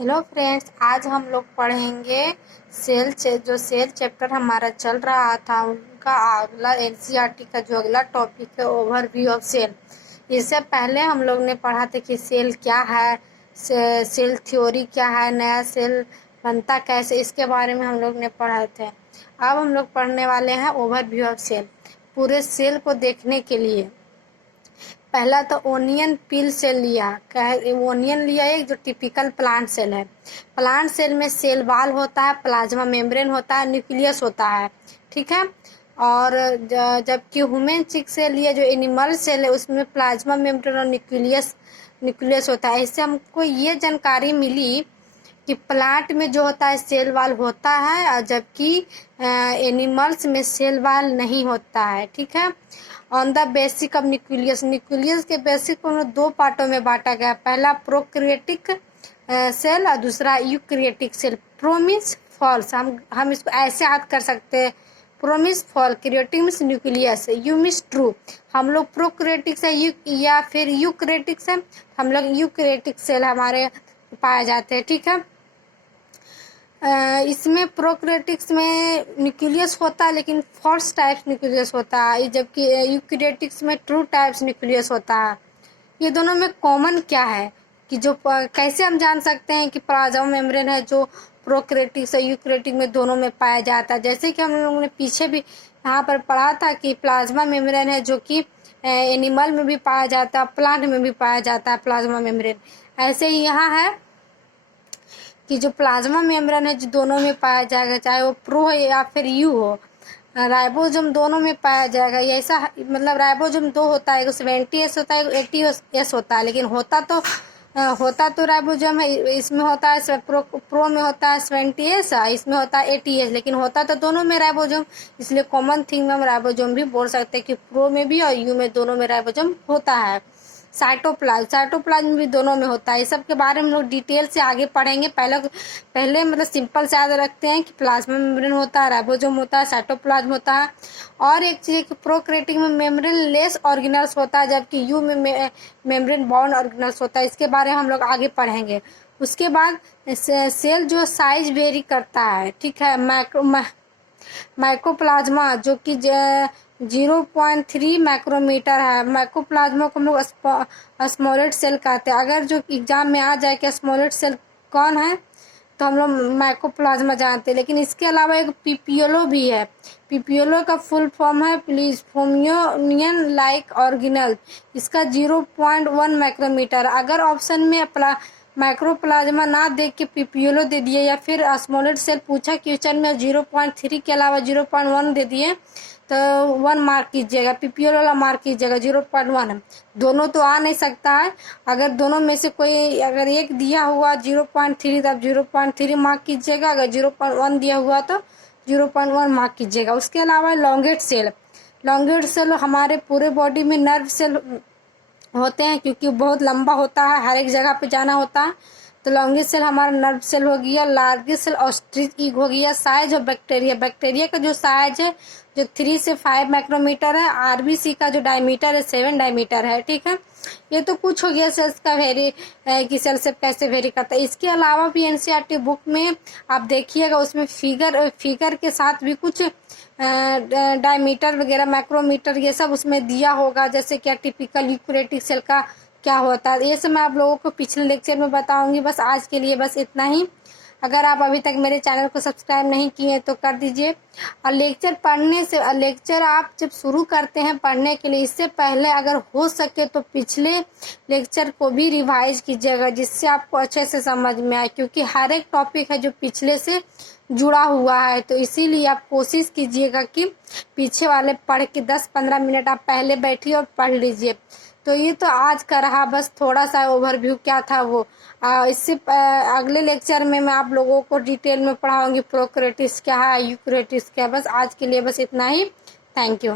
Hello friends, आज हम लोग पढ़ेंगे जो सेल चैप्टर हमारा चल रहा था उनका अगला एनसीईआरटी का जो अगला टॉपिक है ओवरव्यू ऑफ सेल। इससे पहले हम लोग ने पढ़ा था कि सेल क्या है, सेल थ्योरी क्या है, नया सेल बनता कैसे, इसके बारे में हम लोग ने पढ़े थे। अब हम लोग पढ़ने वाले हैं ओवरव्यू ऑफ सेल। पूरे सेल को देखने के लिए पहला तो ओनियन पील सेल लिया। ओनियन लिया एक जो टिपिकल प्लांट सेल है। प्लांट सेल में सेल वाल होता है, प्लाज्मा मेम्ब्रेन होता है, न्यूक्लियस होता है, ठीक है। और जबकि ह्यूमन चिक सेल लिया जो एनिमल सेल है उसमें प्लाज्मा मेम्ब्रेन और न्यूक्लियस होता है। इससे हमको ये जानकारी मिली कि प्लांट में जो होता है सेल वाल होता है और जबकि एनिमल्स में सेल वाल नहीं होता है, ठीक है। On the basic of nucleus के बेसिक को दो पार्टों में बांटा गया। पहला प्रोक्रिएटिक सेल और दूसरा यूक्रिएटिक सेल। प्रो मीन्स फॉल्स, हम इसको ऐसे याद कर सकते हैं। Pro means fall, Creatic means nucleus, you means true. हम लोग प्रोक्रिएटिक से या फिर यूक्रिएटिक से, हम लोग यूक्रिएटिक सेल हमारे पाए जाते हैं, ठीक है। इसमें प्रोक्रिएटिक्स में न्यूक्लियस होता है लेकिन फॉल्स टाइप्स न्यूक्लियस होता है, जबकि यूक्रिएटिक्स में ट्रू टाइप्स न्यूक्लियस होता है। ये दोनों में कॉमन क्या है कि जो कैसे हम जान सकते हैं कि प्लाज्मा मेम्ब्रेन है जो प्रोक्रिएटिक्स और यूक्रिएटिक में दोनों में पाया जाता है। जैसे कि हम लोगों ने पीछे भी यहाँ पर पढ़ा था कि प्लाज्मा मेम्ब्रेन है जो कि एनिमल में भी पाया जाता है, प्लांट में भी पाया जाता है प्लाज्मा मेम्ब्रेन। ऐसे ही यहाँ है कि जो प्लाज्मा मेम्ब्रेन है जो दोनों में पाया जाएगा, चाहे वो प्रो हो या फिर यू हो। राइबोसोम दोनों में पाया जाएगा। ये ऐसा मतलब राइबोसोम दो होता है, 70S होता है, 80S होता है, लेकिन होता तो राइबोसोम है। इसमें होता है प्रो में होता है 70S, इसमें होता है 80S, लेकिन होता तो दोनों में राइबोसोम। इसलिए कॉमन थिंग में हम राइबोसोम भी बोल सकते हैं कि प्रो में भी और यू में दोनों में राइबोसोम होता है। साइटोप्लाज्म भी दोनों में होता है। ये सब के बारे में हम लोग डिटेल से आगे पढ़ेंगे। पहले मतलब सिंपल से याद रखते हैं कि प्लाज्मा मेम्ब्रेन होता है, राइबोसोम होता है, साइटोप्लाज्म होता है। और एक चीज़ कि प्रोक्रिएटिक में मेम्ब्रेन लेस ऑर्गेनल्स होता है, जबकि यू में मेम्ब्रेन बाउंड ऑर्गेनल्स होता है। इसके बारे में हम लोग आगे पढ़ेंगे। उसके बाद सेल जो साइज वेरी करता है, ठीक है। माइक्रोप्लाज्मा जो कि 0.3 माइक्रोमीटर है। माइक्रोप्लाज्मा को हम लोग स्मॉलेट सेल कहते हैं। अगर जो एग्जाम में आ जाए कि स्मॉलेट सेल कौन है तो हम लोग माइक्रोप्लाज्मा जानते हैं। लेकिन इसके अलावा एक पीपीओलो भी है। पीपीओलो का फुल फॉर्म है प्लीस्मोनियन लाइक ऑर्गेनल। इसका 0.1 माइक्रोमीटर। अगर ऑप्शन में माइक्रोप्लाज्मा ना देख के पीपीओलो दे दिए या फिर स्मॉलेट सेल पूछा क्वेश्चन में 0.3 के अलावा 0.1 दे दिए तो 1 मार्क कीजिएगा, पीपीओलो वाला मार्क कीजिएगा। 0.1 दोनों तो आ नहीं सकता है। अगर दोनों में से कोई अगर एक दिया हुआ 0.3 तब 0.3 मार्क कीजिएगा, अगर 0.1 दिया हुआ तो 0.1 मार्क कीजिएगा। उसके अलावा लॉन्गेट सेल हमारे पूरे बॉडी में नर्व सेल होते हैं क्योंकि बहुत लंबा होता है, हर एक जगह पे जाना होता है। तो लॉन्गेस्ट सेल हमारा नर्व सेल हो गया। लार्जेस्ट सेल ऑस्ट्रिच ईग हो गया। साइज ऑफ बैक्टीरिया का जो साइज है जो 3 से 5 माइक्रोमीटर है। आरबीसी का जो डायमीटर है 7 डायमीटर है, ठीक है। ये तो कुछ हो गया सेल्स का कि सेल से कैसे वेरी करता है। इसके अलावा भी एनसीईआरटी बुक में आप देखिएगा उसमें फिगर के साथ भी कुछ डायमीटर वगैरह माइक्रोमीटर ये सब उसमें दिया होगा। जैसे क्या टिपिकल यूक्रिएटिक सेल का क्या होता है, ये सब मैं आप लोगों को पिछले लेक्चर में बताऊंगी। बस आज के लिए बस इतना ही। अगर आप अभी तक मेरे चैनल को सब्सक्राइब नहीं किए तो कर दीजिए। और लेक्चर आप जब शुरू करते हैं पढ़ने के लिए, इससे पहले अगर हो सके तो पिछले लेक्चर को भी रिवाइज कीजिएगा जिससे आपको अच्छे से समझ में आए, क्योंकि हर एक टॉपिक है जो पिछले से जुड़ा हुआ है। तो इसीलिए आप कोशिश कीजिएगा कि पीछे वाले पढ़ के 10-15 मिनट आप पहले बैठिए और पढ़ लीजिए। तो ये तो आज का रहा बस थोड़ा सा ओवरव्यू क्या था वो। इससे अगले लेक्चर में मैं आप लोगों को डिटेल में पढ़ाऊंगी प्रोक्रिएटिक्स क्या है, यूक्रिएटिक्स क्या है। बस आज के लिए बस इतना ही। Thank you.